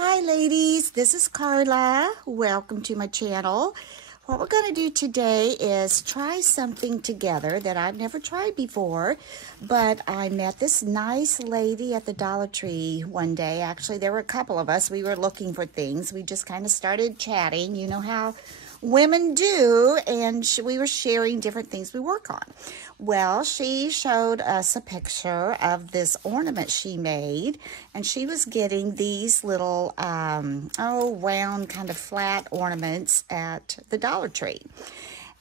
Hi ladies, this is Carla. Welcome to my channel. What we're going to do today is try something together that I've never tried before, but I met this nice lady at the Dollar Tree one day. Actually, there were a couple of us. We were looking for things. We just kind of started chatting. You know how women do, and we were sharing different things we work on. Well, she showed us a picture of this ornament she made, and she was getting these little round kind of flat ornaments at the Dollar Tree.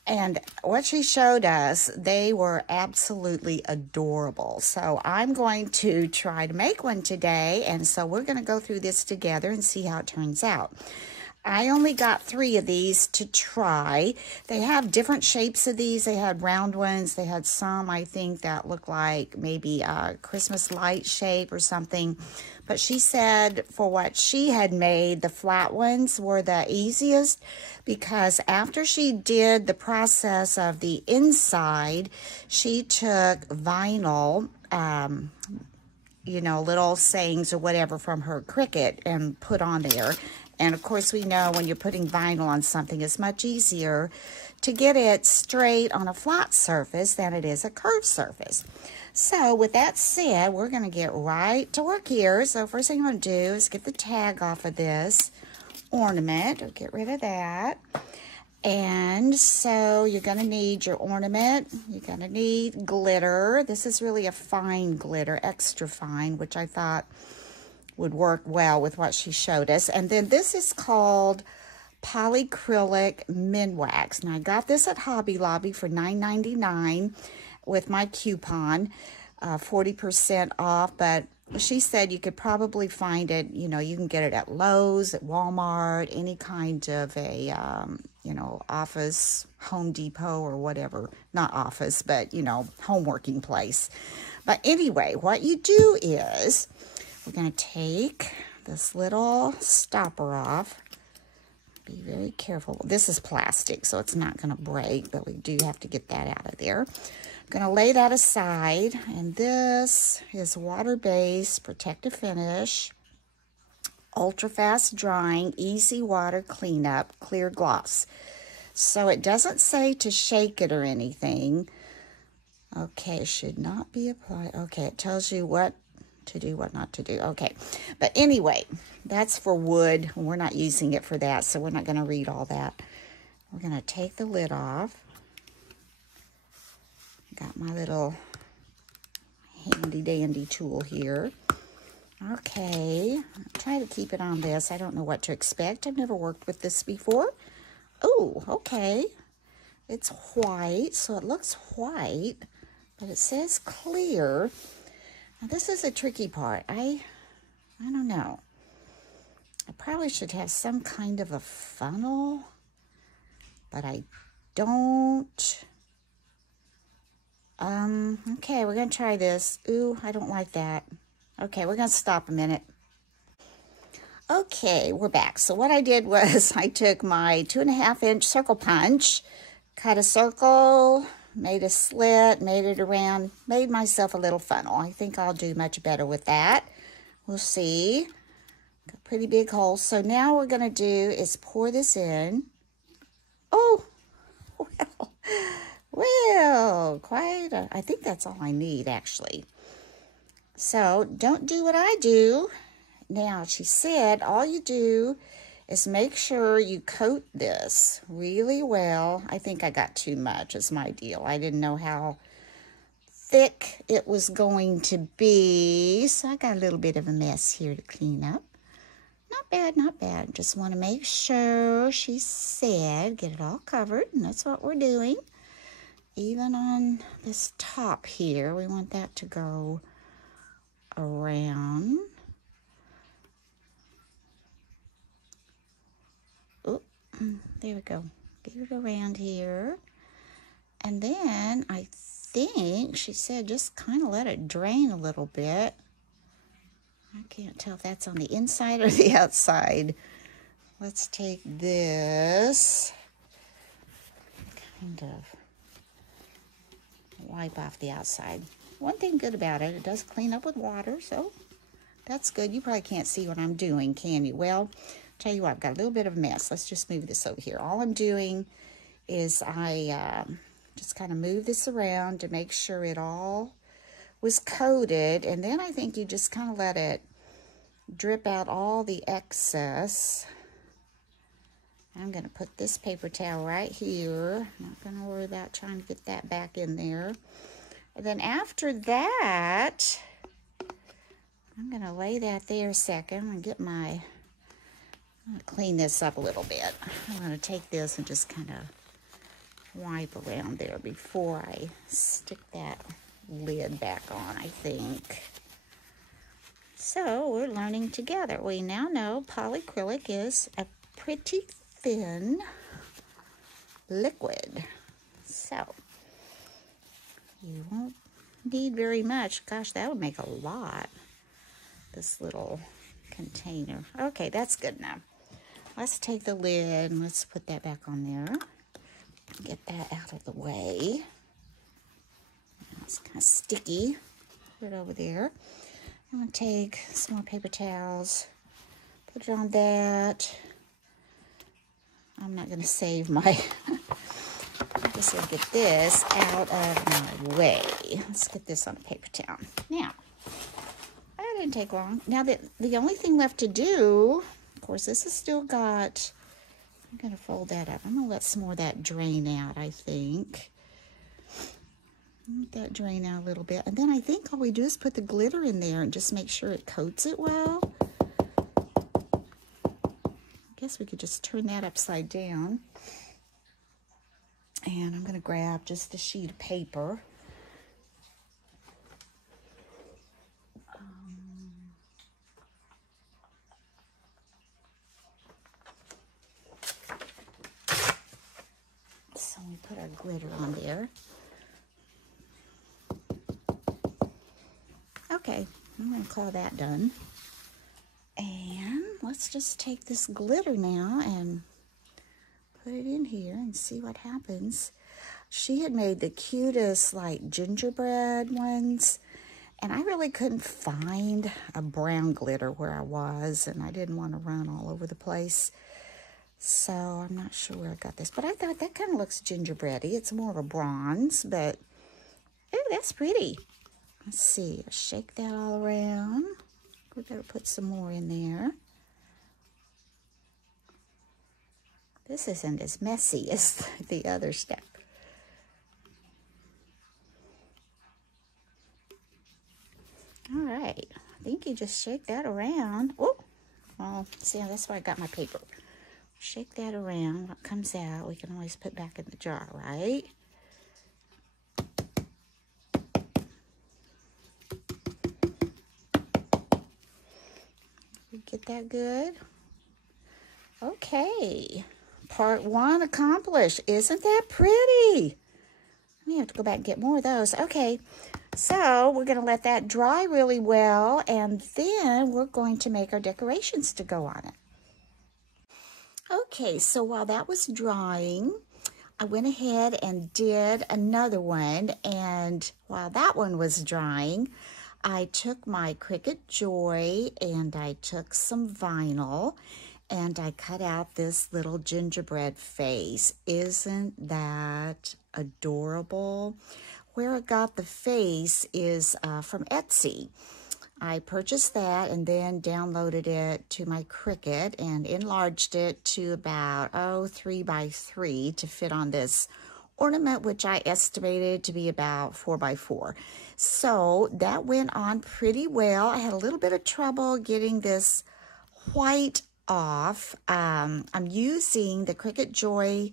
And what she showed us, they were absolutely adorable. So I'm going to try to make one today, and so we're going to go through this together and see how it turns out. I only got 3 of these to try. They have different shapes of these. They had round ones. They had some, I think, that look like maybe a Christmas light shape or something. But she said for what she had made, the flat ones were the easiest because after she did the process of the inside, she took vinyl, little sayings or whatever from her Cricut and put on there. And of course, we know when you're putting vinyl on something, it's much easier to get it straight on a flat surface than it is a curved surface. So with that said, we're going to get right to work here. So first thing I'm going to do is get the tag off of this ornament. I'll get rid of that. And so you're going to need your ornament. You're going to need glitter. This is really a fine glitter, extra fine, which I thought would work well with what she showed us. And then this is called polyacrylic Minwax. Now I got this at Hobby Lobby for $9.99 with my coupon, 40% off, but she said you could probably find it, you can get it at Lowe's, at Walmart, any kind of a, office, Home Depot or whatever. Not office, but, home working place. But anyway, what you do is we're going to take this little stopper off. Be very careful. This is plastic, so it's not going to break, but we do have to get that out of there. I'm going to lay that aside, and this is water-based protective finish, ultra-fast drying, easy water cleanup, clear gloss. So it doesn't say to shake it or anything. Okay, should not be applied. Okay, it tells you what to do, what not to do. Okay, but anyway, that's for wood. We're not using it for that, so we're not going to read all that. We're going to take the lid off. Got my little handy dandy tool here. Okay, try to keep it on this. I don't know what to expect. I've never worked with this before. Oh, okay. It's white, so it looks white, but it says clear. Now, this is a tricky part. I don't know. I probably should have some kind of a funnel, but I don't. Okay, we're going to try this. Ooh, I don't like that. Okay, we're going to stop a minute. Okay, we're back. So what I did was I took my 2.5-inch circle punch, cut a circle, made a slit, made it around, made myself a little funnel. I think I'll do much better with that. We'll see. Got a pretty big hole. So now what we're going to do is pour this in. Oh, well, I think that's all I need, actually. So don't do what I do. Now, she said all you do is make sure you coat this really well. I think I got too much is my deal. I didn't know how thick it was going to be. So I got a little bit of a mess here to clean up. Not bad, not bad. Just want to make sure, she said, get it all covered. And that's what we're doing. Even on this top here, we want that to go around. There we go. Get it around here. And then I think she said just kind of let it drain a little bit. I can't tell if that's on the inside or the outside. Let's take this. Kind of wipe off the outside. One thing good about it, it does clean up with water, so That's good. You probably can't see what I'm doing, can you? Well, tell you what, I've got a little bit of a mess. Let's just move this over here. All I'm doing is I just kind of move this around to make sure it all was coated, and then I think you just kind of let it drip out all the excess. I'm going to put this paper towel right here. I'm not going to worry about trying to get that back in there. And then after that, I'm going to lay that there a second and get my, I'm going to clean this up a little bit. I'm going to take this and just kind of wipe around there before I stick that lid back on, I think. So we're learning together. We now know polyacrylic is a pretty thin liquid. So you won't need very much. Gosh, that would make a lot. This little container. Okay, that's good enough. Let's take the lid and let's put that back on there. Get that out of the way. It's kind of sticky. Put it over there. I'm going to take some more paper towels. Put it on that. I'm not going to save my... I'm just going to get this out of my way. Let's get this on a paper towel. Now, that didn't take long. Now, the only thing left to do, of course, this has still got... I'm going to fold that up. I'm going to let some more of that drain out, I think. Let that drain out a little bit. And then I think all we do is put the glitter in there and just make sure it coats it well. I guess we could just turn that upside down. And I'm going to grab just a sheet of paper. So we put our glitter on there. Okay, I'm going to call that done. And let's just take this glitter now and put it in here and see what happens. She had made the cutest, like, gingerbread ones, and I really couldn't find a brown glitter where I was, and I didn't want to run all over the place. So I'm not sure where I got this, but I thought that kind of looks gingerbready. It's more of a bronze, but ooh, that's pretty. Let's see, shake that all around. We better put some more in there. This isn't as messy as the other stuff. All right, I think you just shake that around. Oh, well, see, that's why I got my paper. Shake that around. What comes out, we can always put back in the jar, right? Get that good? Okay. Part 1 accomplished. Isn't that pretty? I may have to go back and get more of those. Okay. So we're going to let that dry really well, and then we're going to make our decorations to go on it. Okay, so while that was drying, I went ahead and did another one, and while that one was drying, I took my Cricut Joy and I took some vinyl and I cut out this little gingerbread face. Isn't that adorable? Where I got the face is from Etsy. I purchased that and then downloaded it to my Cricut and enlarged it to about 3 by 3 to fit on this ornament, which I estimated to be about 4 by 4. So that went on pretty well. I had a little bit of trouble getting this white off. I'm using the Cricut Joy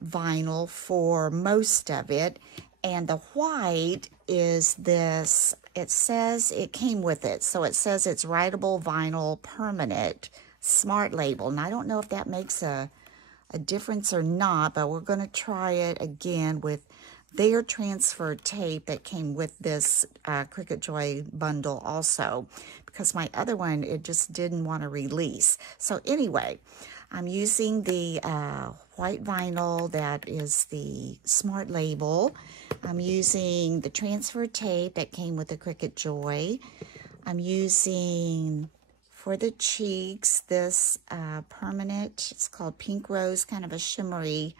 vinyl for most of it, and the white is this, it says it came with it, so it says it's writable vinyl permanent smart label, and I don't know if that makes a difference or not, but we're going to try it again with their transfer tape that came with this Cricut Joy bundle also, because my other one, it just didn't want to release. So anyway, I'm using the white vinyl that is the smart label. I'm using the transfer tape that came with the Cricut Joy. I'm using, for the cheeks, this permanent, it's called Pink Rose, kind of a shimmery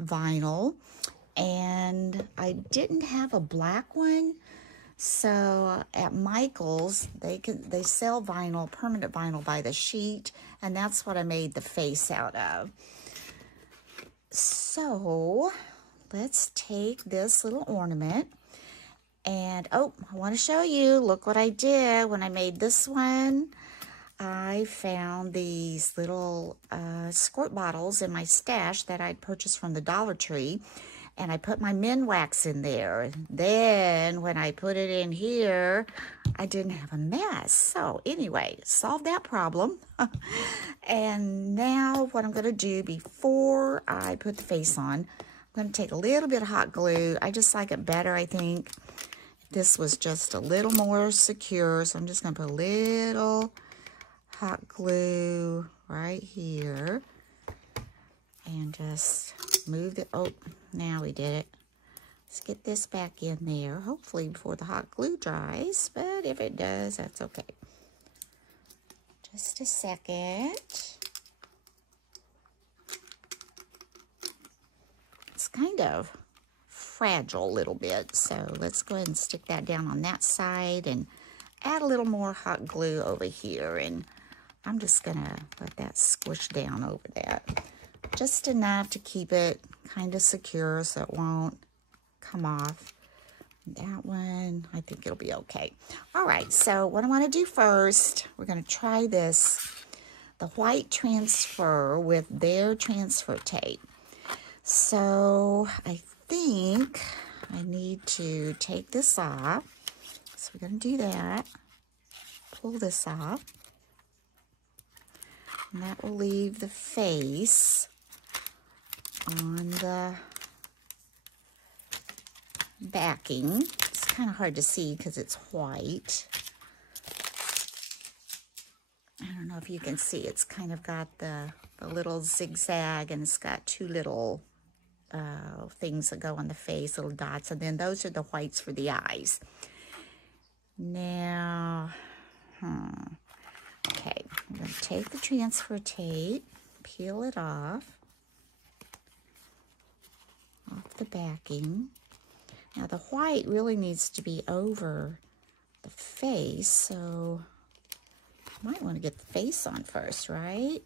vinyl. And I didn't have a black one, so at Michael's, they sell vinyl, permanent vinyl by the sheet, and that's what I made the face out of. So let's take this little ornament, and oh, I want to show you, look what I did when I made this one. I found these little squirt bottles in my stash that I'd purchased from the Dollar Tree, and I put my Minwax in there. Then when I put it in here, I didn't have a mess. So anyway, solved that problem. And now what I'm going to do before I put the face on, I'm going to take a little bit of hot glue. I just like it better, I think. This was just a little more secure, so I'm just going to put a little hot glue right here and just move it. Oh, now we did it. Let's get this back in there, hopefully before the hot glue dries, but if it does, that's okay. Just a second. It's kind of fragile a little bit, so let's go ahead and stick that down on that side and add a little more hot glue over here, and I'm just gonna let that squish down over that. Just enough to keep it kind of secure so it won't come off. That one, I think it'll be okay. All right, so what I want to do first, we're going to try this, the white transfer with their transfer tape. So I think I need to take this off. So we're going to do that. Pull this off. And that will leave the face on the backing. It's kind of hard to see because it's white. I don't know if you can see, it's kind of got the little zigzag, and it's got two little things that go on the face, little dots, and then those are the whites for the eyes. Now, okay, I'm going to take the transfer tape, peel it off the backing. Now the white really needs to be over the face, so I might want to get the face on first, right?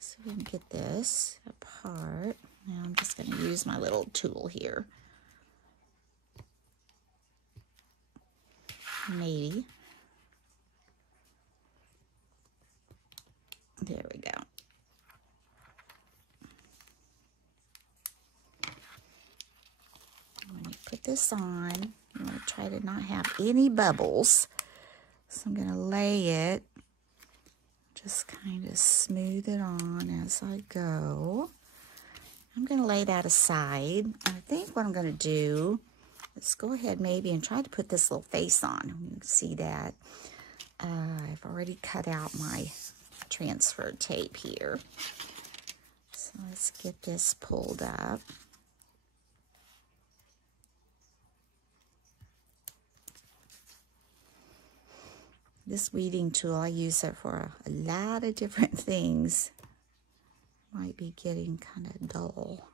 So we can get this apart. Now I'm just going to use my little tool here. Maybe. There we go. When you put this on, you want to try to not have any bubbles. So I'm going to lay it, just kind of smooth it on as I go. I'm going to lay that aside. I think what I'm going to do is go ahead maybe and try to put this little face on. You can see that. I've already cut out my transfer tape here. So let's get this pulled up. This weeding tool, I use it for a lot of different things. Might be getting kind of dull.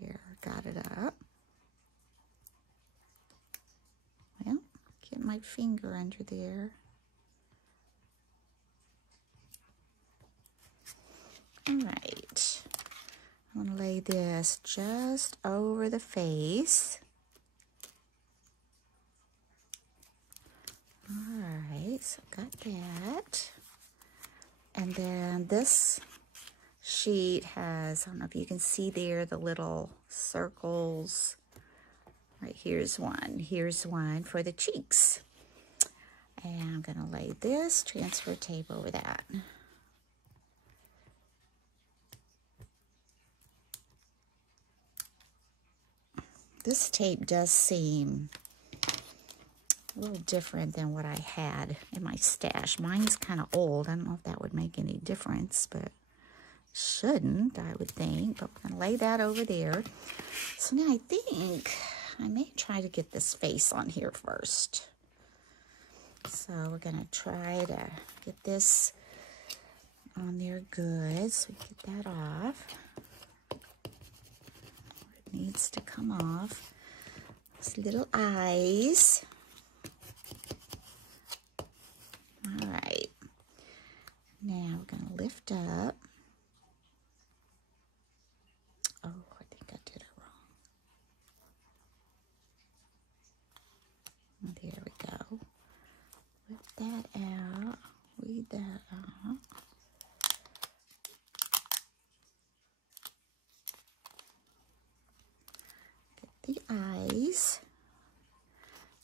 There, got it up. Well, get my finger under there. All right, I'm gonna lay this just over the face. All right, so got that. And then this sheet has, I don't know if you can see there, the little circles. Right, here's one for the cheeks. And I'm gonna lay this transfer tape over that. This tape does seem a little different than what I had in my stash. Mine's kind of old. I don't know if that would make any difference, but shouldn't, I would think. But we're going to lay that over there. So now I think I may try to get this face on here first. So we're going to try to get this on there good. So we get that off. It needs to come off. Those little eyes. All right. Now we're going to lift up. Oh, I think I did it wrong. There we go. Lift that out. Weed that out. Get the eyes.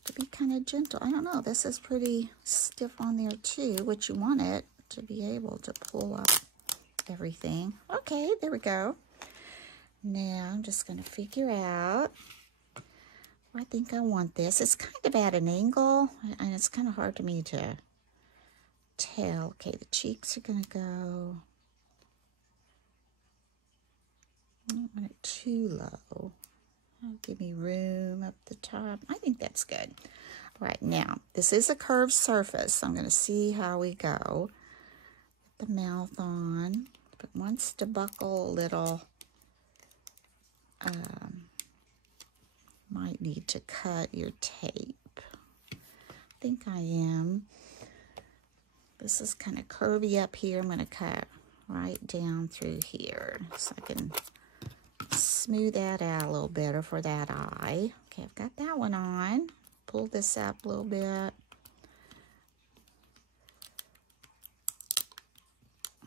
To be kind of gentle. I don't know. This is pretty stiff on there too, which you want it to be able to pull up everything. Okay, there we go. Now I'm just going to figure out where I think I want this. It's kind of at an angle, and it's kind of hard for me to tell. Okay, the cheeks are going to go. I don't want it too low. Give me room up the top. I think that's good. All right, now, this is a curved surface, so I'm going to see how we go. Get the mouth on. If it wants to buckle a little, might need to cut your tape. I think I am. This is kind of curvy up here. I'm going to cut right down through here so I can smooth that out a little better for that eye. Okay, I've got that one on. Pull this up a little bit.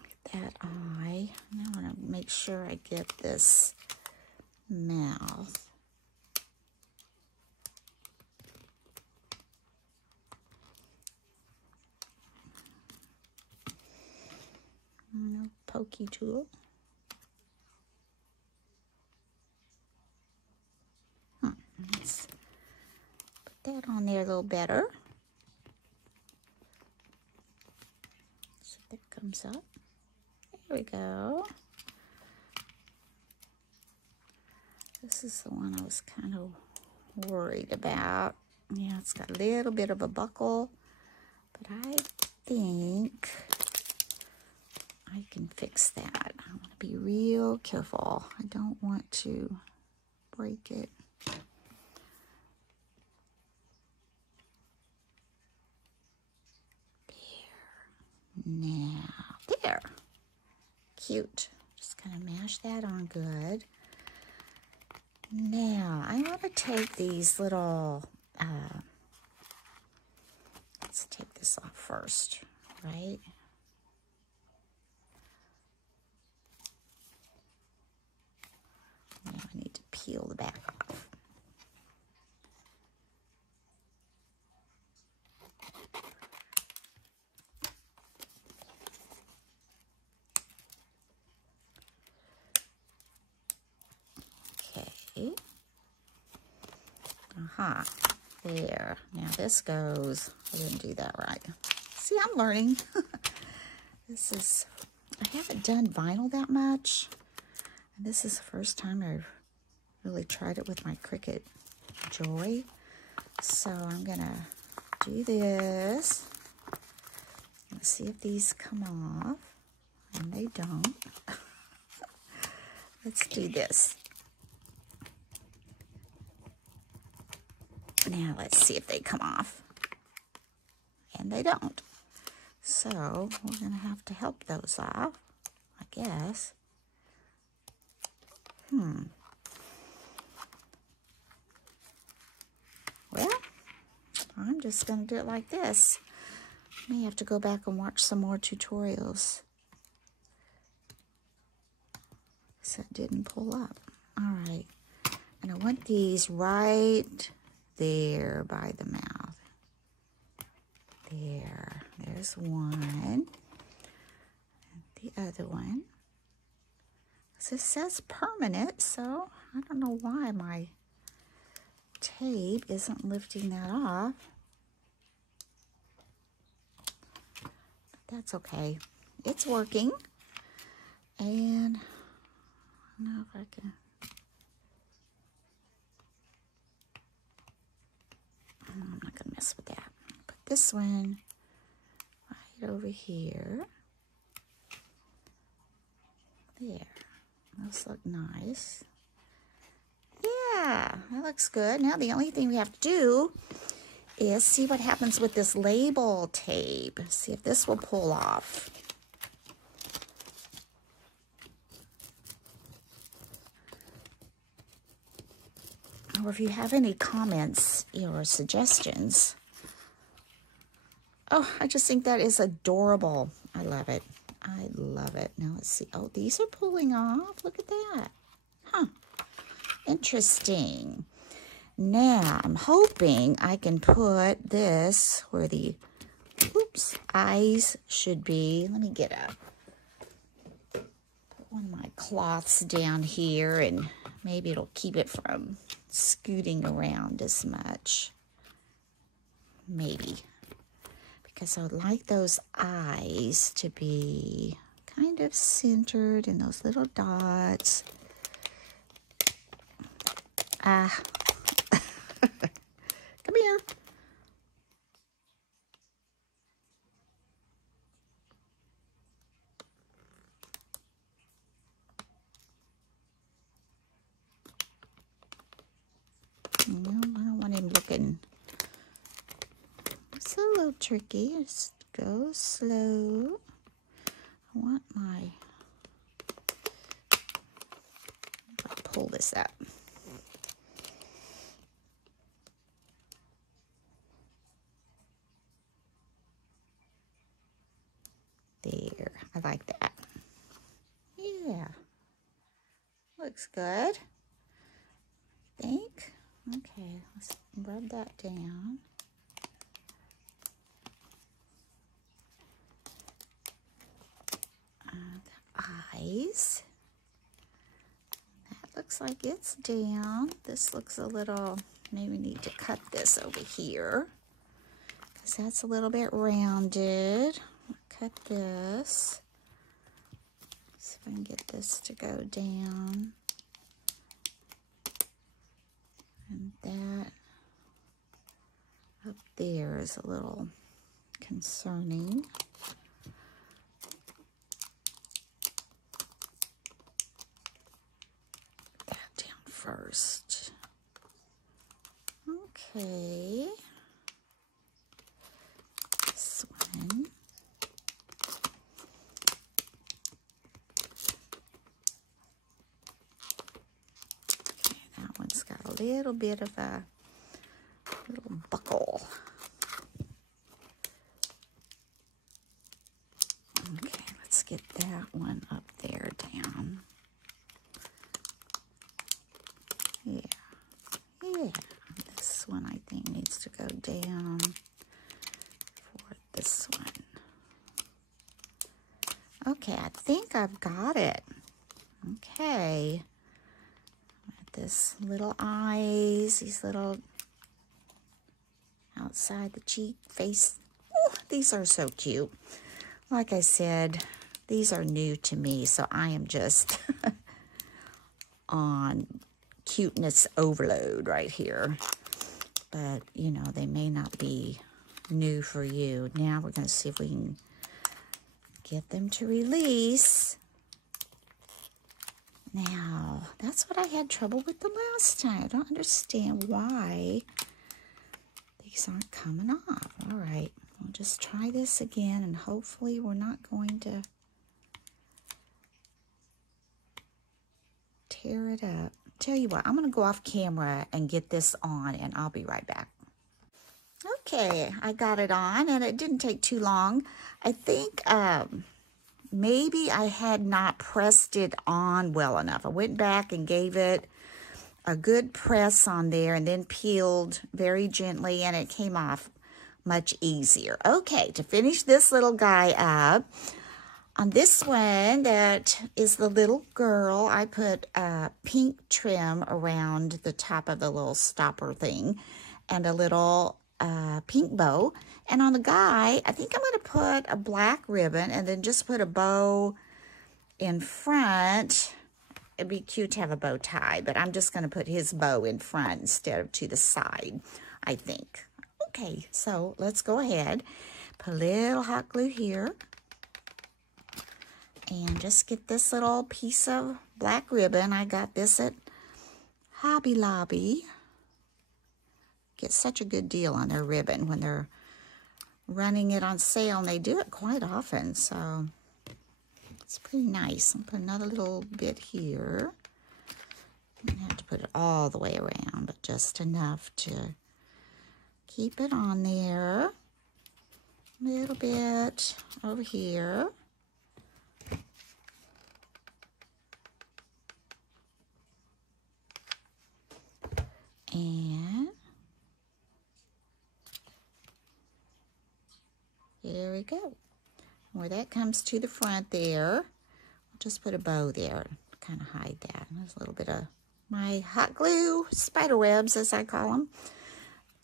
Get that eye. Now I want to make sure I get this mouth. No pokey tool. Let's put that on there a little better. So that comes up. There we go. This is the one I was kind of worried about. Yeah, it's got a little bit of a buckle, but I think I can fix that. I want to be real careful. I don't want to break it. Now, there. Cute. Just kind of mash that on good. Now, I want to take these little, let's take this off first, right? Now I need to peel the back off. Okay. Aha. There. Now this goes. I didn't do that right. See, I'm learning. This is, I haven't done vinyl that much. And this is the first time I've really tried it with my Cricut Joy. So I'm going to do this. Let's see if these come off. And they don't. Let's do this. Now let's see if they come off. And they don't. So we're going to have to help those off, I guess. Well, I'm just going to do it like this. May have to go back and watch some more tutorials. So it didn't pull up. All right. And I want these right there by the mouth. There. There's one. And the other one. So it says permanent, so I don't know why my tape isn't lifting that off. But that's okay. It's working. And I don't know if I can. I'm not going to mess with that. Put this one right over here. There. Those look nice. Yeah, that looks good. Now the only thing we have to do is see what happens with this label tape. See if this will pull off. Or if you have any comments or suggestions. Oh, I just think that is adorable. I love it. I love it. Now let's see. Oh, these are pulling off. Look at that. Huh. Interesting. Now, I'm hoping I can put this where the, eyes should be. Let me get put one of my cloths down here, and maybe it'll keep it from scooting around as much. Maybe. Because I would like those eyes to be kind of centered in those little dots. Come here. No, I don't want him looking. It's a little tricky. Just go slow. I want my. I'll pull this up. There, I like that. Yeah, looks good. I think. Okay, let's rub that down. The eyes. That looks like it's down. This looks a little, maybe we need to cut this over here because that's a little bit rounded. Cut this. See if I can get this to go down. And that up there is a little concerning. Put that down first. Okay. This one. Little bit of a little buckle. Okay, let's get that one up there down. Yeah. This one I think needs to go down for this one. Okay, I think I've got it. Okay. This little eyes, these little outside the cheek face. Ooh, these are so cute. Like I said, these are new to me, so I am just on cuteness overload right here. But, you know, they may not be new for you. Now we're going to see if we can get them to release. Now, that's what I had trouble with the last time. I don't understand why these aren't coming off. All right, we'll just try this again, and hopefully we're not going to tear it up. Tell you what, I'm going to go off camera and get this on, and I'll be right back. Okay, I got it on, and it didn't take too long. I think maybe I had not pressed it on well enough. I went back and gave it a good press on there and then peeled very gently, and it came off much easier. Okay, to finish this little guy up, on this one that is the little girl, I put a pink trim around the top of the little stopper thing and a little pink bow. And on the guy, I think I'm going to put a black ribbon and then just put a bow in front. It'd be cute to have a bow tie, but I'm just going to put his bow in front instead of to the side, I think. Okay, so let's go ahead. Put a little hot glue here. And just get this little piece of black ribbon. I got this at Hobby Lobby. Get such a good deal on their ribbon when they're running it on sale, and they do it quite often, so it's pretty nice. I'll put another little bit here. I have to put it all the way around, but just enough to keep it on there. A little bit over here. And there we go. Where that comes to the front there, I'll just put a bow there, kind of hide that. There's a little bit of my hot glue spider webs, as I call them.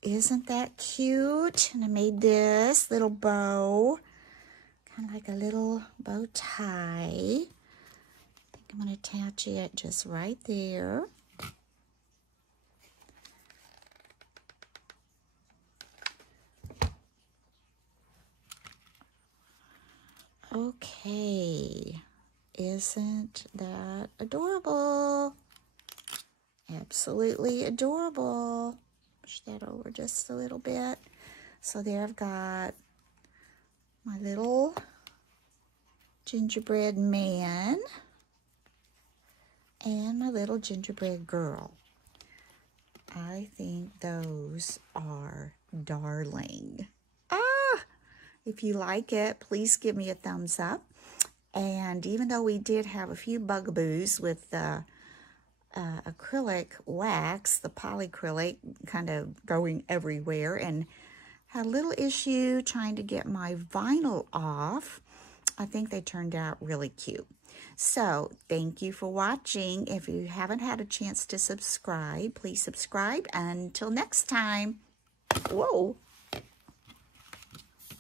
Isn't that cute? And I made this little bow, kind of like a little bow tie. I think I'm going to attach it just right there. Okay, isn't that adorable? Absolutely adorable. Push that over just a little bit. So there I've got my little gingerbread man and my little gingerbread girl. I think those are darling. If you like it, please give me a thumbs up. And even though we did have a few bugaboos with the acrylic wax, the polyacrylic kind of going everywhere, and had a little issue trying to get my vinyl off, I think they turned out really cute. So thank you for watching. If you haven't had a chance to subscribe, please subscribe. Until next time. Whoa.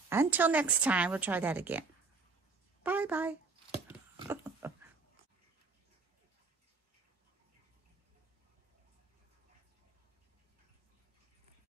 Until next time, we'll try that again. Bye-bye.